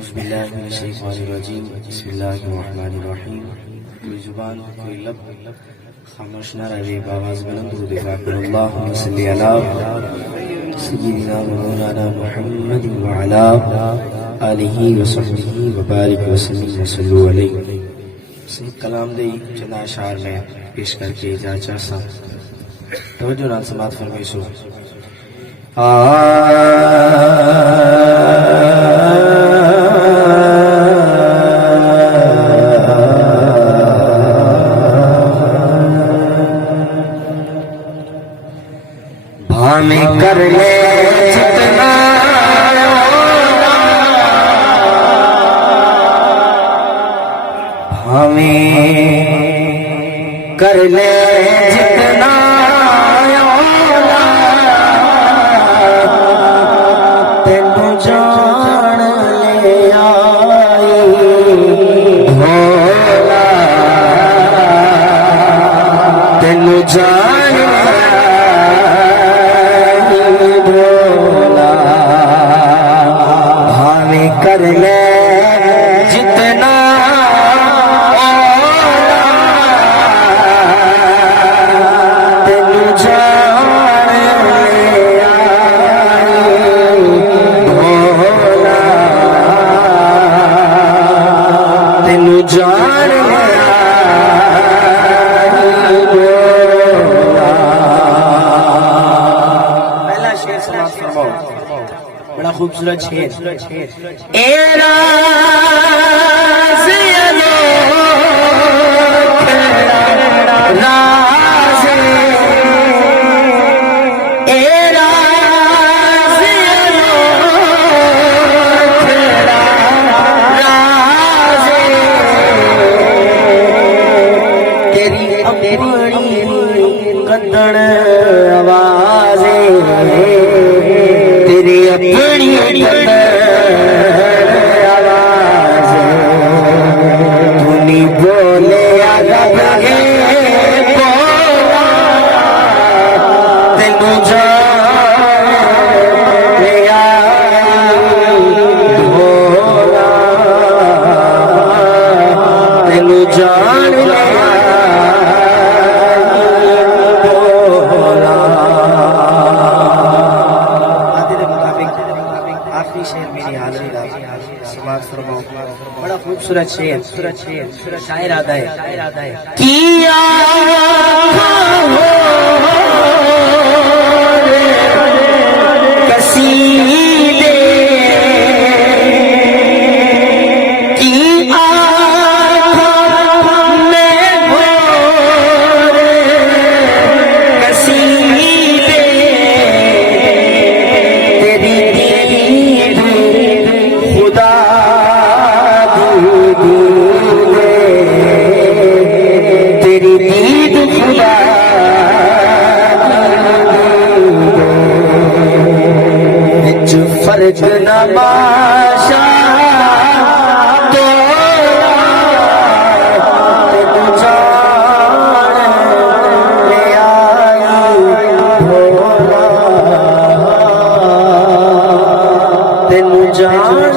औज़ुबिल्लाहिमिनश्शैतानिर्रजीम बिस्मिल्लाहिर्रहमानिर्रहीम। कोई जुबान कोई लब खामोश न रहे, आवाज़ बुलंद हो दे। अल्लाहुम्मा सल्ली अला सय्यिदिना व मौलाना मुहम्मद व अला आलिहि व सहबिहि व बारिक व सल्लिम व सल्लु अलैहि। सही कलाम दे चंद अशार में पेश करके इजाज़त सा तवज्जो नाल समाअत फरमाइशो। भामें कर ले जितना भामें कर ले जितना तेनू जान ले आई भोला, तेनू जान भोला। भावे कर ले जितना तेनू जान ले आई भोला, तेनू जान ले आई भोला। पहला शेर समाप्त फरमाओ, बड़ा खूबसूरत शेर। एरा कदड़ आवाज़े तेरी अपनी आवाज़ तू नहीं बोले तेनू जान ले आई भोला, तेनू जान ले बड़ा खूबसूरत शेर। शायर आता है किया कसीदे की आँखों में भोर कसीदे तेरी दीद खुदा तेरी दीद खुदा विच फर्क नमाशा तो तेनू जान ले आई भोला, तेनू जान